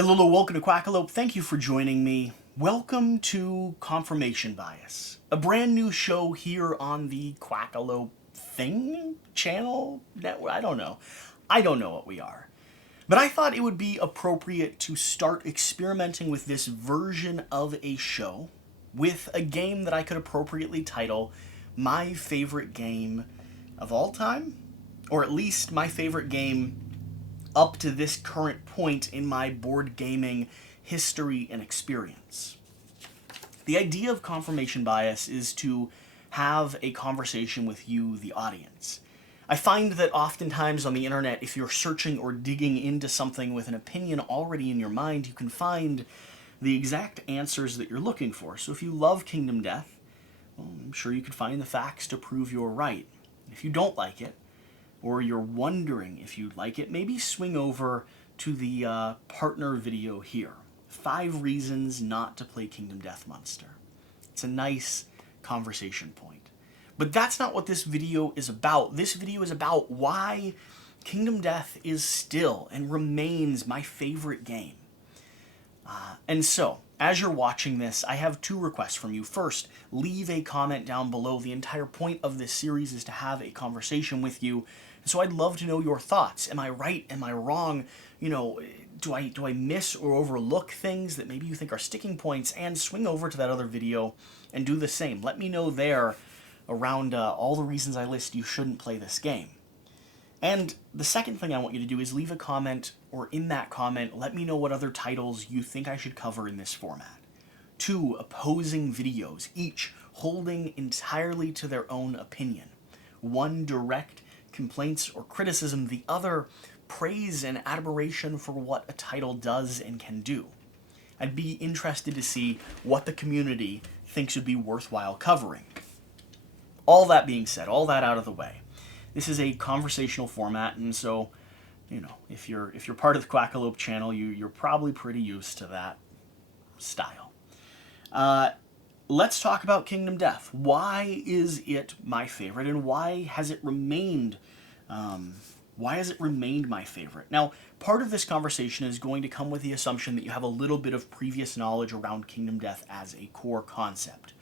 Hello, welcome to Quackalope. Thank you for joining me. Welcome to Confirmation Bias, a brand new show here on the Quackalope channel network. I don't know. I don't know what we are. But I thought it would be appropriate to start experimenting with this version of a show with a game that I could appropriately title my favorite game of all time, or at least my favorite game up to this current point in my board gaming history and experience. The idea of confirmation bias is to have a conversation with you, the audience. I find that oftentimes on the internet, if you're searching or digging into something with an opinion already in your mind, you can find the exact answers that you're looking for. So if you love Kingdom Death, well, I'm sure you could find the facts to prove you're right. If you don't like it, or you're wondering if you'd like it, maybe swing over to the partner video here. 5 reasons not to play Kingdom Death Monster. It's a nice conversation point. But that's not what this video is about. This video is about why Kingdom Death is still and remains my favorite game. And so, as you're watching this, I have 2 requests from you. First, leave a comment down below. The entire point of this series is to have a conversation with you. So I'd love to know your thoughts. Am I right? Am I wrong? You know, do I miss or overlook things that maybe you think are sticking points? And swing over to that other video and do the same. Let me know there around all the reasons I list you shouldn't play this game. And the second thing I want you to do is leave a comment, or in that comment, let me know what other titles you think I should cover in this format. 2 opposing videos, each holding entirely to their own opinion. 1 direct complaints or criticism, the other praise and admiration for what a title does and can do. I'd be interested to see what the community thinks would be worthwhile covering. All that being said, all that out of the way, this is a conversational format, and so, you know, if you're part of the Quackalope channel, you're probably pretty used to that style. Let's talk about Kingdom Death. Why is it my favorite, and why has it remained my favorite? Now, part of this conversation is going to come with the assumption that you have a little bit of previous knowledge around Kingdom Death as a core concept.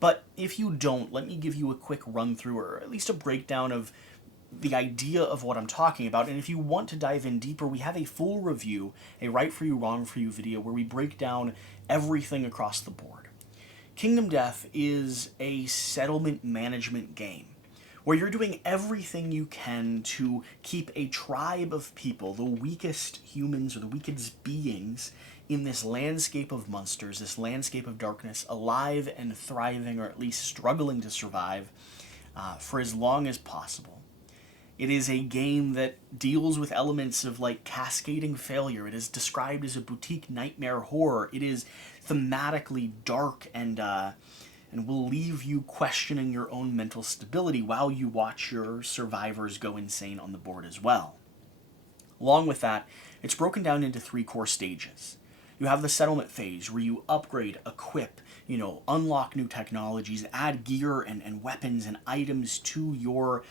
But if you don't, let me give you a quick run through, or at least a breakdown of the idea of what I'm talking about. And if you want to dive in deeper, we have a full review, a right for you, wrong for you video, where we break down everything across the board. Kingdom Death is a settlement management game where you're doing everything you can to keep a tribe of people, the weakest humans or the weakest beings in this landscape of monsters, this landscape of darkness, alive and thriving, or at least struggling to survive for as long as possible. It is a game that deals with elements of like cascading failure. It is described as a boutique nightmare horror. It is thematically dark and will leave you questioning your own mental stability while you watch your survivors go insane on the board as well. Along with that, it's broken down into 3 core stages. You have the settlement phase where you upgrade, equip, unlock new technologies, add gear and weapons and items to your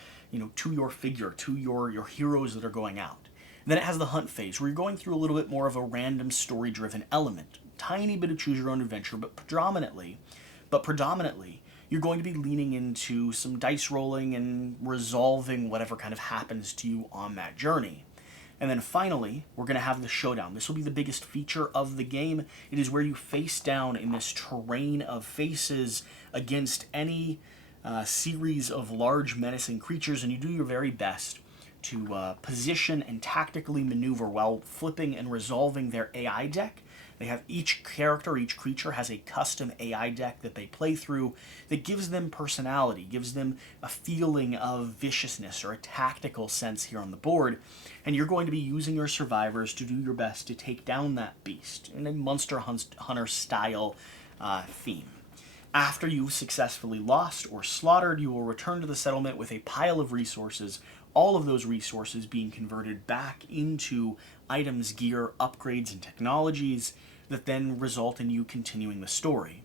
figure, to your heroes that are going out. And then it has the hunt phase where you're going through a little bit more of a random story-driven element. Tiny bit of choose your own adventure, but predominantly, you're going to be leaning into some dice rolling and resolving whatever kind of happens to you on that journey. And then finally, we're going to have the Showdown. This will be the biggest feature of the game. It is where you face down in this terrain of faces against any series of large menacing creatures, and you do your very best to position and tactically maneuver while flipping and resolving their AI deck. They have each creature has a custom AI deck that they play through that gives them personality, gives them a feeling of viciousness or a tactical sense here on the board. And you're going to be using your survivors to do your best to take down that beast in a Monster Hunter style theme. After you've successfully lost or slaughtered, you will return to the settlement with a pile of resources, all of those resources being converted back into items, gear, upgrades, and technologies that then result in you continuing the story.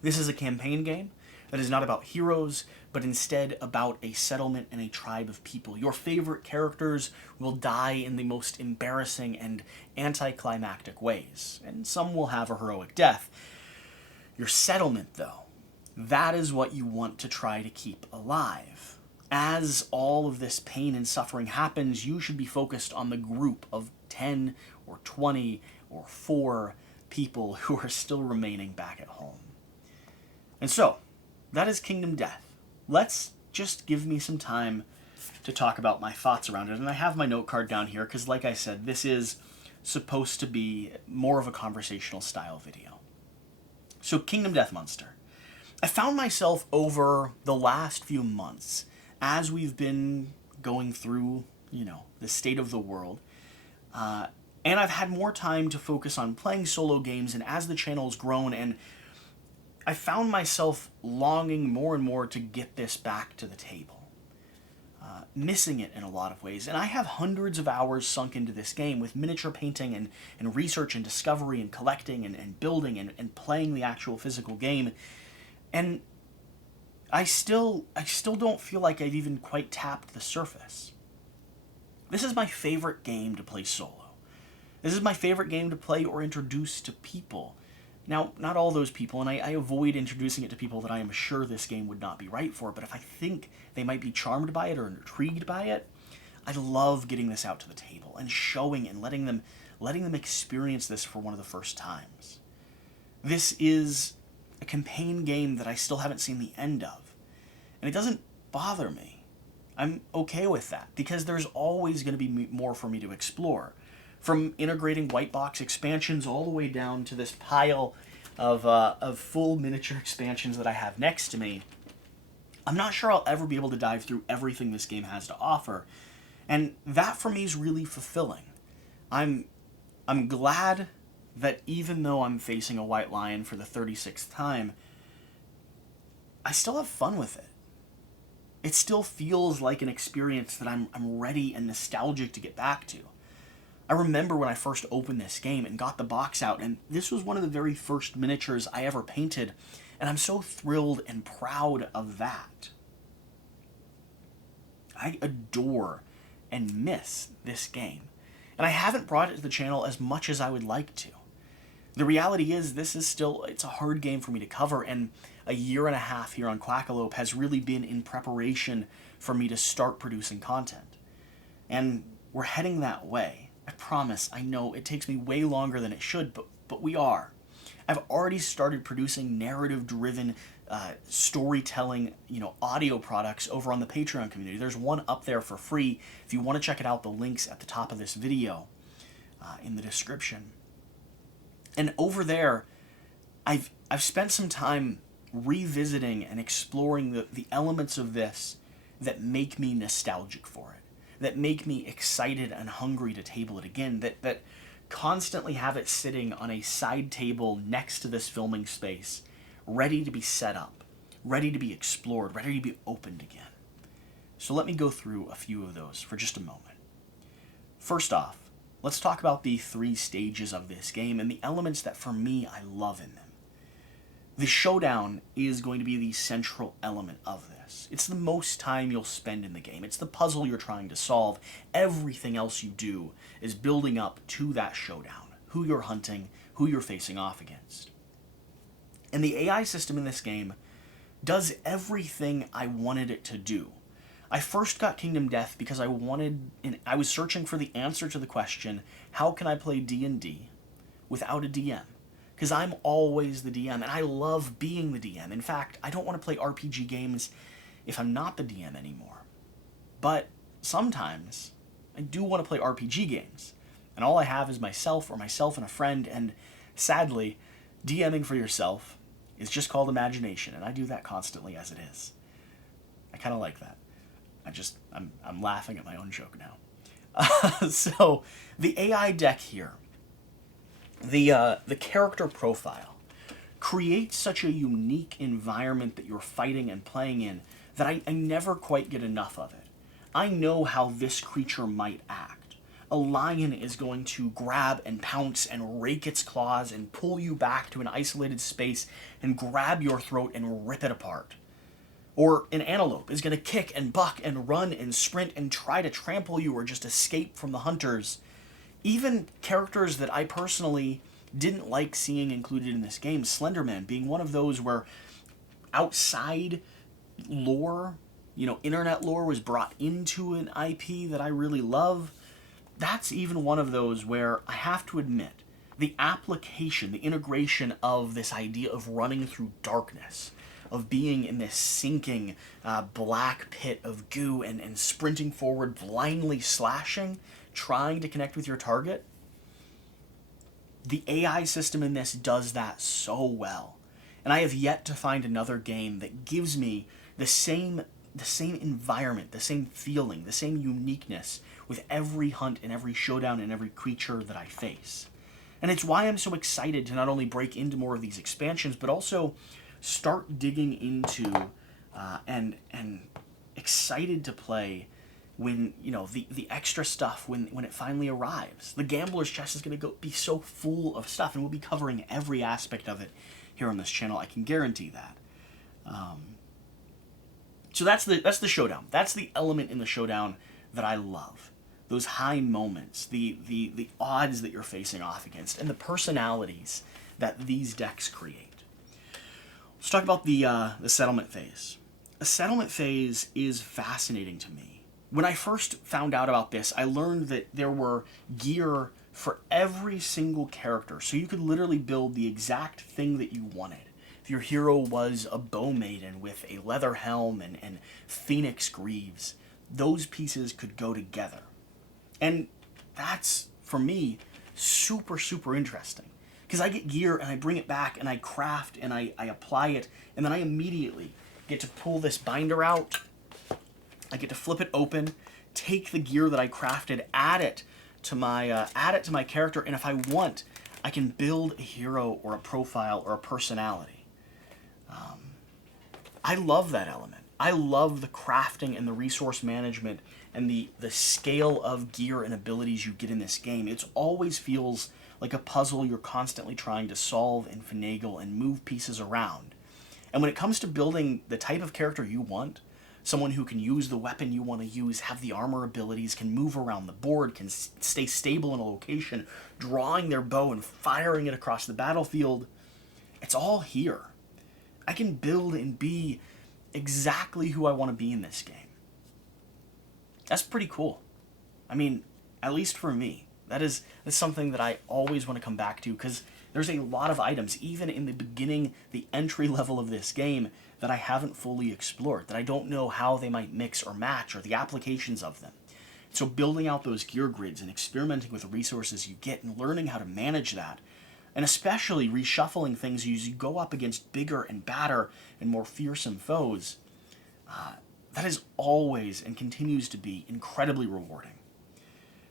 This is a campaign game. that is not about heroes, but instead about a settlement and a tribe of people. Your favorite characters will die in the most embarrassing and anticlimactic ways, and some will have a heroic death. Your settlement, though, that is what you want to try to keep alive. As all of this pain and suffering happens, you should be focused on the group of 10 or 20 or 4 people who are still remaining back at home. And so, that is Kingdom Death. Let's just give me some time to talk about my thoughts around it. And I have my note card down here because, like I said, this is supposed to be more of a conversational style video. So, Kingdom Death Monster. I found myself over the last few months, as we've been going through, the state of the world, and I've had more time to focus on playing solo games, and as the channel's grown, and I found myself longing more and more to get this back to the table. Missing it in a lot of ways, and I have hundreds of hours sunk into this game with miniature painting and research and discovery and collecting and building and playing the actual physical game, and I still don't feel like I've even quite tapped the surface. This is my favorite game to play solo. This is my favorite game to play or introduce to people. Now, not all those people, and I avoid introducing it to people that I am sure this game would not be right for, but if I think they might be charmed by it or intrigued by it, I love getting this out to the table and showing and letting them experience this for one of the first times. This is a campaign game that I still haven't seen the end of. And it doesn't bother me. I'm okay with that, because there's always going to be more for me to explore. From integrating white box expansions all the way down to this pile of full miniature expansions that I have next to me, I'm not sure I'll ever be able to dive through everything this game has to offer. And that for me is really fulfilling. I'm glad that even though I'm facing a white lion for the 36th time, I still have fun with it. It still feels like an experience that I'm ready and nostalgic to get back to. I remember when I first opened this game and got the box out, and this was one of the very first miniatures I ever painted, and I'm so thrilled and proud of that. I adore and miss this game, and I haven't brought it to the channel as much as I would like to. The reality is, it's a hard game for me to cover, and a year and a half here on Quackalope has really been in preparation for me to start producing content. And we're heading that way. I promise. I know it takes me way longer than it should, but we are. I've already started producing narrative-driven storytelling, audio products over on the Patreon community. There's one up there for free. If you want to check it out, the link's at the top of this video in the description. And over there, I've spent some time revisiting and exploring the elements of this that make me nostalgic for it, that make me excited and hungry to table it again, that constantly have it sitting on a side table next to this filming space, ready to be set up, ready to be explored, ready to be opened again. So let me go through a few of those for just a moment. First off, let's talk about the 3 stages of this game and the elements that, for me, I love in them. The Showdown is going to be the central element of this. It's the most time you'll spend in the game. It's the puzzle you're trying to solve. Everything else you do is building up to that showdown. Who you're hunting, who you're facing off against. And the AI system in this game does everything I wanted it to do. I first got Kingdom Death because I was searching for the answer to the question, how can I play D&D without a DM? Because I'm always the DM, and I love being the DM. In fact, I don't want to play RPG games if I'm not the DM anymore. But sometimes I do want to play RPG games, and all I have is myself and a friend, and sadly, DMing for yourself is just called imagination, and I do that constantly as it is. I kind of like that. I'm laughing at my own joke now. So, the AI deck here, the character profile, creates such a unique environment that you're fighting and playing in that I never quite get enough of it. I know how this creature might act. a lion is going to grab and pounce and rake its claws and pull you back to an isolated space and grab your throat and rip it apart. Or an antelope is going to kick and buck and run and sprint and try to trample you or just escape from the hunters. Even characters that I personally didn't like seeing included in this game, Slenderman being one of those where outside lore, internet lore was brought into an IP that I really love. That's even one of those where I have to admit, the application, the integration of this idea of running through darkness, of being in this sinking black pit of goo and sprinting forward, blindly slashing, trying to connect with your target. The AI system in this does that so well. And I have yet to find another game that gives me the same environment, the same feeling, the same uniqueness with every hunt and every showdown and every creature that I face. And it's why I'm so excited to not only break into more of these expansions, but also start digging into and excited to play when the extra stuff when it finally arrives. The gambler's chest is going to be so full of stuff, and we'll be covering every aspect of it here on this channel. I can guarantee that. So that's the showdown. That's the element in the showdown that I love. Those high moments, the odds that you're facing off against, and the personalities that these decks create. Let's talk about the settlement phase. The settlement phase is fascinating to me. When I first found out about this, I learned that there were gear for every single character, so you could literally build the exact thing that you wanted. If your hero was a bow maiden with a leather helm and phoenix greaves, those pieces could go together. And that's, for me, super, super interesting. Because I get gear and I bring it back and I craft and I apply it, and then I immediately get to pull this binder out. I get to flip it open, take the gear that I crafted, add it to my character, and if I want, I can build a hero or a profile or a personality. I love that element. I love the crafting and the resource management and the scale of gear and abilities you get in this game. It always feels like a puzzle you're constantly trying to solve and finagle and move pieces around. And when it comes to building the type of character you want, someone who can use the weapon you want to use, have the armor abilities, can move around the board, can stay stable in a location, drawing their bow and firing it across the battlefield, it's all here. I can build and be exactly who I want to be in this game. That's pretty cool. I mean, at least for me. That's something that I always want to come back to, because there's a lot of items, even in the beginning, the entry level of this game, that I haven't fully explored, that I don't know how they might mix or match, or the applications of them. So building out those gear grids and experimenting with the resources you get and learning how to manage that, and especially reshuffling things as you go up against bigger and badder and more fearsome foes, that is always and continues to be incredibly rewarding.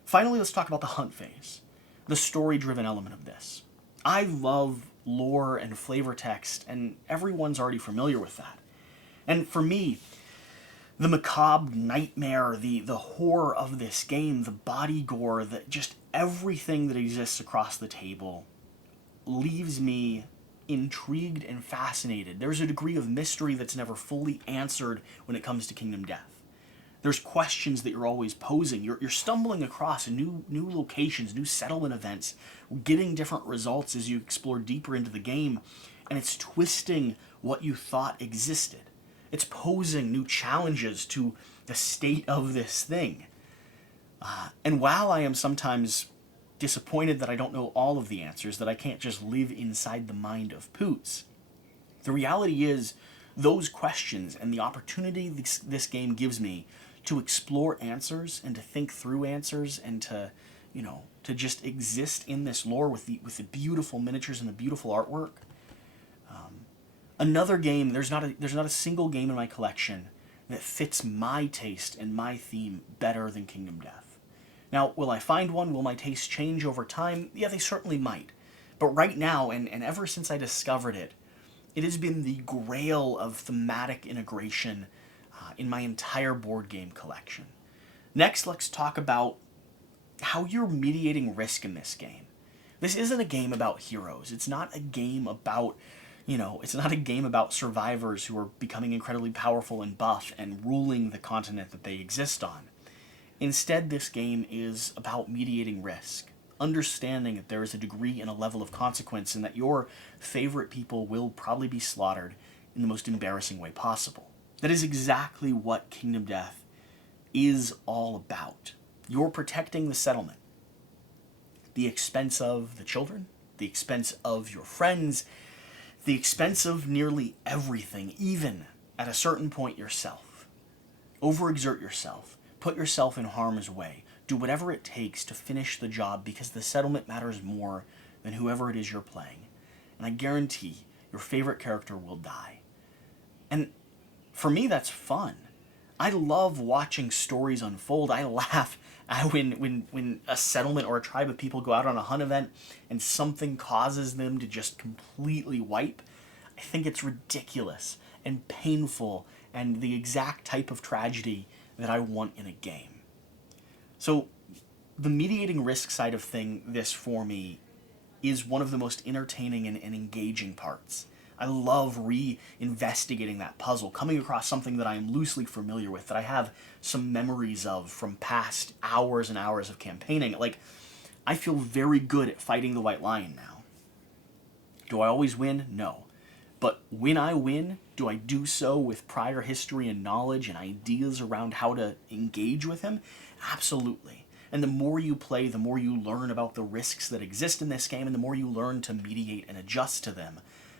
Finally, let's talk about the hunt phase, the story-driven element of this. I love lore and flavor text, and everyone's already familiar with that. And for me, the macabre nightmare, the horror of this game, the body gore, just everything that exists across the table leaves me intrigued and fascinated. There's a degree of mystery that's never fully answered when it comes to Kingdom Death. There's questions that you're always posing. You're stumbling across new locations, new settlement events, getting different results as you explore deeper into the game, and it's twisting what you thought existed. It's posing new challenges to the state of this thing. And while I am sometimes disappointed that I don't know all of the answers, that I can't just live inside the mind of Poots, the reality is those questions and the opportunity this game gives me to explore answers and to think through answers and to just exist in this lore with the beautiful miniatures and the beautiful artwork. Another game, there's not a single game in my collection that fits my taste and my theme better than Kingdom Death. Now, will I find one? Will my tastes change over time? Yeah, they certainly might. But right now, and ever since I discovered it, it has been the grail of thematic integration in my entire board game collection. Next, let's talk about how you're mediating risk in this game. This isn't a game about heroes. It's not a game about, it's not a game about survivors who are becoming incredibly powerful and buff and ruling the continent that they exist on. Instead, this game is about mediating risk, understanding that there is a degree and a level of consequence and that your favorite people will probably be slaughtered in the most embarrassing way possible. That is exactly what Kingdom Death is all about. You're protecting the settlement. The expense of the children, the expense of your friends, the expense of nearly everything, even at a certain point yourself. Overexert yourself. Put yourself in harm's way. Do whatever it takes to finish the job because the settlement matters more than whoever it is you're playing. And I guarantee your favorite character will die. And for me, that's fun. I love watching stories unfold. I laugh when a settlement or a tribe of people go out on a hunt event and something causes them to just completely wipe. I think it's ridiculous and painful and the exact type of tragedy that I want in a game. So the mediating risk side of this for me is one of the most entertaining and engaging parts. I love re-investigating that puzzle, coming across something that I am loosely familiar with, that I have some memories of from past hours and hours of campaigning. Like, I feel very good at fighting the White Lion now. Do I always win? No. But when I win, do I do so with prior history and knowledge and ideas around how to engage with him? Absolutely. And the more you play, the more you learn about the risks that exist in this game, and the more you learn to mediate and adjust to them.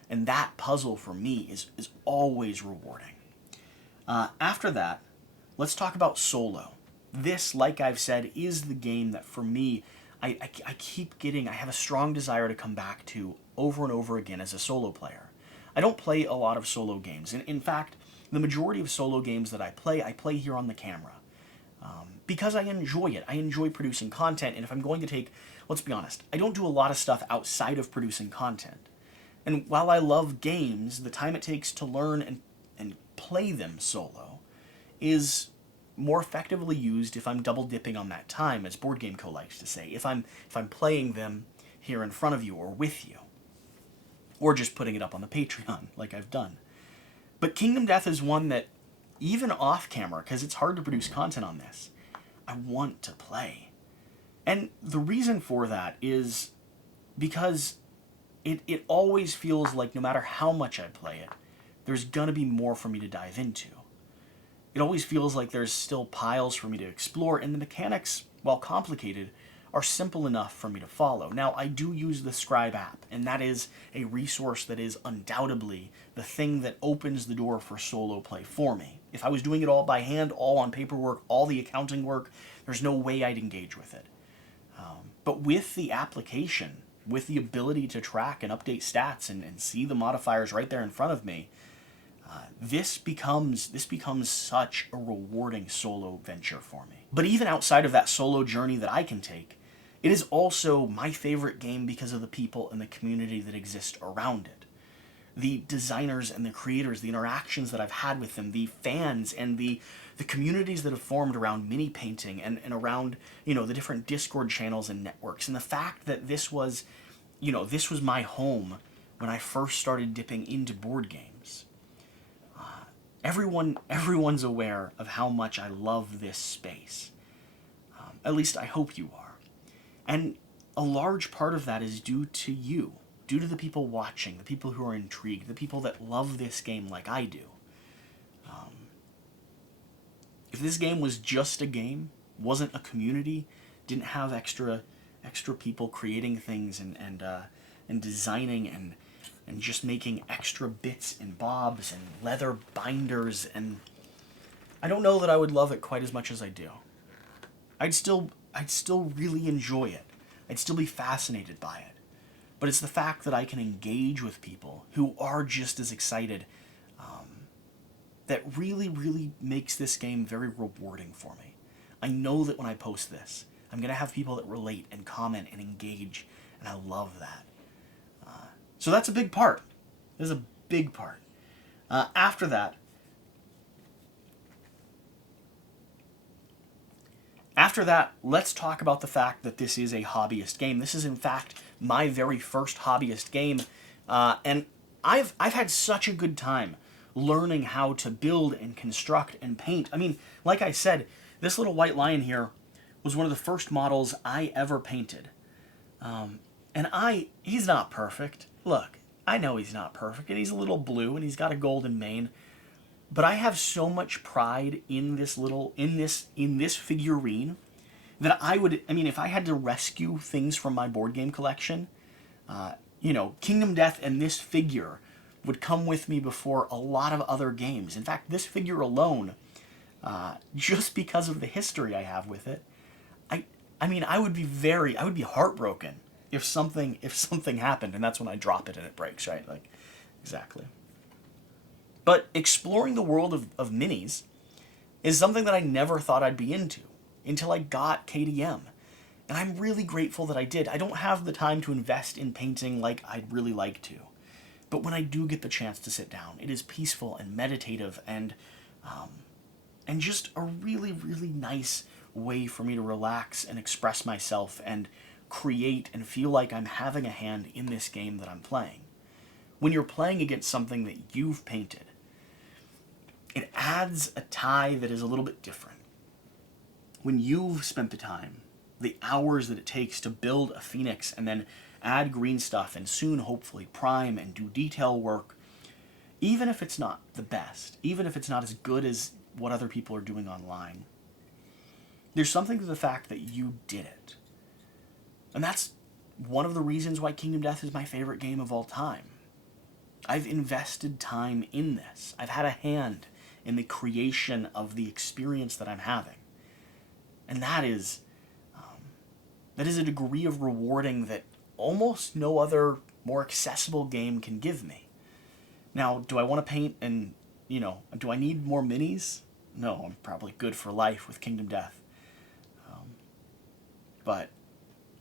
And that puzzle, for me, is always rewarding. After that, let's talk about solo. This, like I've said, is the game that, for me, I have a strong desire to come back to over and over again as a solo player. I don't play a lot of solo games. In fact, the majority of solo games that I play here on the camera. Because I enjoy it. I enjoy producing content, and if I'm going to take, let's be honest, I don't do a lot of stuff outside of producing content. And while I love games, the time it takes to learn and play them solo is more effectively used if I'm double dipping on that time, as Board Game Co. likes to say, if I'm playing them here in front of you or with you. Or just putting it up on the Patreon, like I've done. But Kingdom Death is one that, even off camera, because it's hard to produce content on this, I want to play. And the reason for that is because it always feels like no matter how much I play it, there's gonna be more for me to dive into. It always feels like there's still piles for me to explore, and the mechanics, while complicated, are simple enough for me to follow. Now, I do use the Scribe app, and that is a resource that is undoubtedly the thing that opens the door for solo play for me. If I was doing it all by hand, all on paperwork, all the accounting work, there's no way I'd engage with it. But with the application, with the ability to track and update stats and see the modifiers right there in front of me, this becomes such a rewarding solo venture for me. But even outside of that solo journey that I can take, it is also my favorite game because of the people and the community that exist around it. The designers and the creators, the interactions that I've had with them, the fans and the communities that have formed around mini painting and around, the different Discord channels and networks, and the fact that this was my home when I first started dipping into board games. Everyone's aware of how much I love this space. At least I hope you are. And a large part of that is due to you, due to the people watching, the people who are intrigued, the people that love this game like I do. If this game was just a game, wasn't a community, didn't have extra people creating things and designing and just making extra bits and bobs and leather binders, and I don't know that I would love it quite as much as I do. I'd still really enjoy it. I'd still be fascinated by it. But it's the fact that I can engage with people who are just as excited that really, really makes this game very rewarding for me. I know that when I post this, I'm going to have people that relate and comment and engage, and I love that. So that's a big part. There's a big part. After that, After that, let's talk about the fact that this is a hobbyist game. This is, in fact, my very first hobbyist game, and I've had such a good time learning how to build and construct and paint. I mean, like I said, this little white lion here was one of the first models I ever painted. He's not perfect. Look, I know he's not perfect, and he's a little blue, and he's got a golden mane. But I have so much pride in this figurine that I mean, if I had to rescue things from my board game collection, Kingdom Death and this figure would come with me before a lot of other games. In fact, this figure alone, just because of the history I have with it, I would be heartbroken if something happened, and that's when I drop it and it breaks, right? Like, exactly. But exploring the world of minis is something that I never thought I'd be into until I got KDM. And I'm really grateful that I did. I don't have the time to invest in painting like I'd really like to. But when I do get the chance to sit down, it is peaceful and meditative and just a really, really nice way for me to relax and express myself and create and feel like I'm having a hand in this game that I'm playing. When you're playing against something that you've painted, it adds a tie that is a little bit different. When you've spent the time, the hours that it takes to build a phoenix and then add green stuff and soon hopefully prime and do detail work, even if it's not the best, even if it's not as good as what other people are doing online, there's something to the fact that you did it. And that's one of the reasons why Kingdom Death is my favorite game of all time. I've invested time in this. I've had a hand in the creation of the experience that I'm having. And that is a degree of rewarding that almost no other more accessible game can give me. Now, do I want to paint and, do I need more minis? No, I'm probably good for life with Kingdom Death. But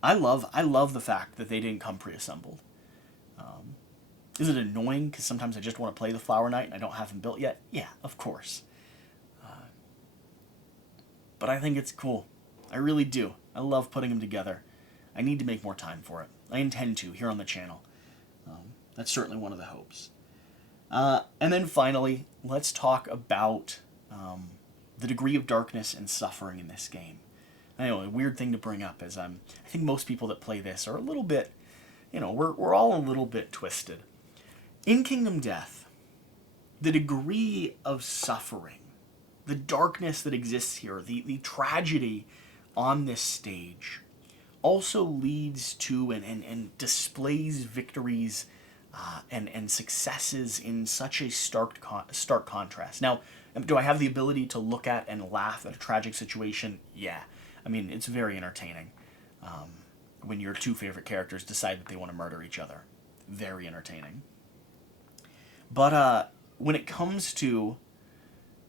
I love the fact that they didn't come pre-assembled. Is it annoying because sometimes I just want to play the Flower Knight and I don't have them built yet? Yeah, of course. But I think it's cool. I really do. I love putting them together. I need to make more time for it. I intend to here on the channel. That's certainly one of the hopes. And then finally, let's talk about the degree of darkness and suffering in this game. I know, a weird thing to bring up is I think most people that play this are a little bit, we're all a little bit twisted. In Kingdom Death, the degree of suffering, the darkness that exists here, the tragedy on this stage, also leads to and displays victories and successes in such a stark contrast. Now, do I have the ability to look at and laugh at a tragic situation? Yeah. I mean, it's very entertaining when your two favorite characters decide that they want to murder each other. Very entertaining. But when it comes to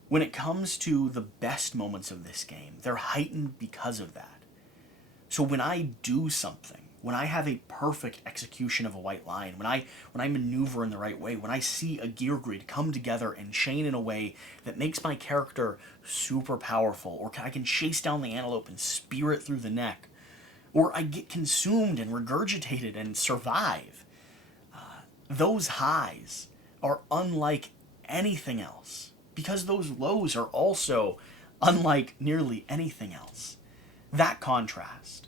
the best moments of this game, they're heightened because of that. So when I do something, when I have a perfect execution of a white line, when I maneuver in the right way, when I see a gear grid come together and chain in a way that makes my character super powerful, or I can chase down the antelope and spear it through the neck, or I get consumed and regurgitated and survive, those highs are unlike anything else, because those lows are also unlike nearly anything else. That contrast,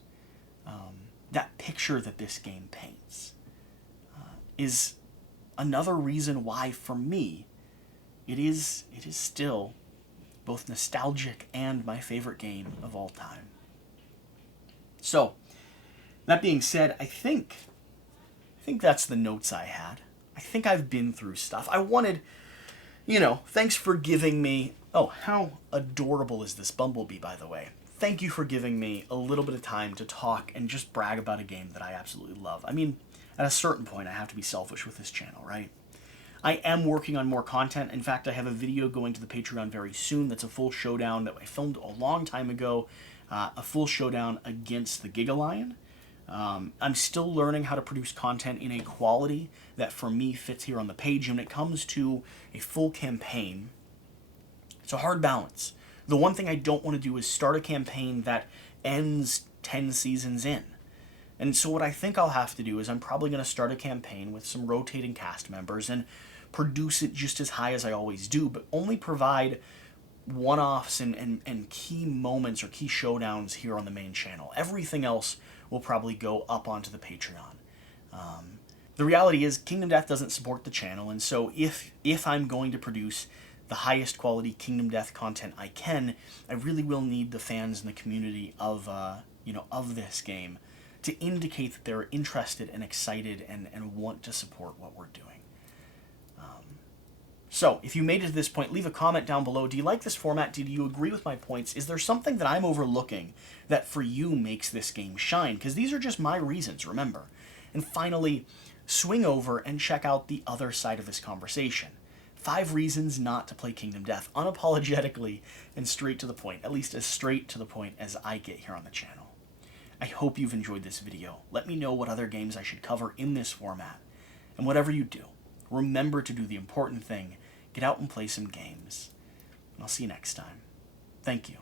that picture that this game paints, is another reason why, for me, it is still both nostalgic and my favorite game of all time. So, that being said, I think that's the notes I had. I think I've been through stuff. I wanted, thanks for giving me... Oh, how adorable is this bumblebee, by the way? Thank you for giving me a little bit of time to talk and just brag about a game that I absolutely love. I mean, at a certain point, I have to be selfish with this channel, right? I am working on more content. In fact, I have a video going to the Patreon very soon that's a full showdown that I filmed a long time ago, a full showdown against the Giga Lion. I'm still learning how to produce content in a quality that, for me, fits here on the page. And when it comes to a full campaign, it's a hard balance. The one thing I don't want to do is start a campaign that ends 10 seasons in. And so what I think I'll have to do is I'm probably going to start a campaign with some rotating cast members and produce it just as high as I always do, but only provide one-offs and key moments or key showdowns here on the main channel. Everything else will probably go up onto the Patreon. The reality is Kingdom Death doesn't support the channel, and so if I'm going to produce the highest quality Kingdom Death content I can, I really will need the fans and the community of this game to indicate that they're interested and excited and want to support what we're doing. So, if you made it to this point, leave a comment down below. Do you like this format? Do you agree with my points? Is there something that I'm overlooking that for you makes this game shine? Because these are just my reasons, remember. And finally, swing over and check out the other side of this conversation. 5 reasons not to play Kingdom Death, unapologetically and straight to the point, at least as straight to the point as I get here on the channel. I hope you've enjoyed this video. Let me know what other games I should cover in this format. And whatever you do, remember to do the important thing. Get out and play some games. And I'll see you next time. Thank you.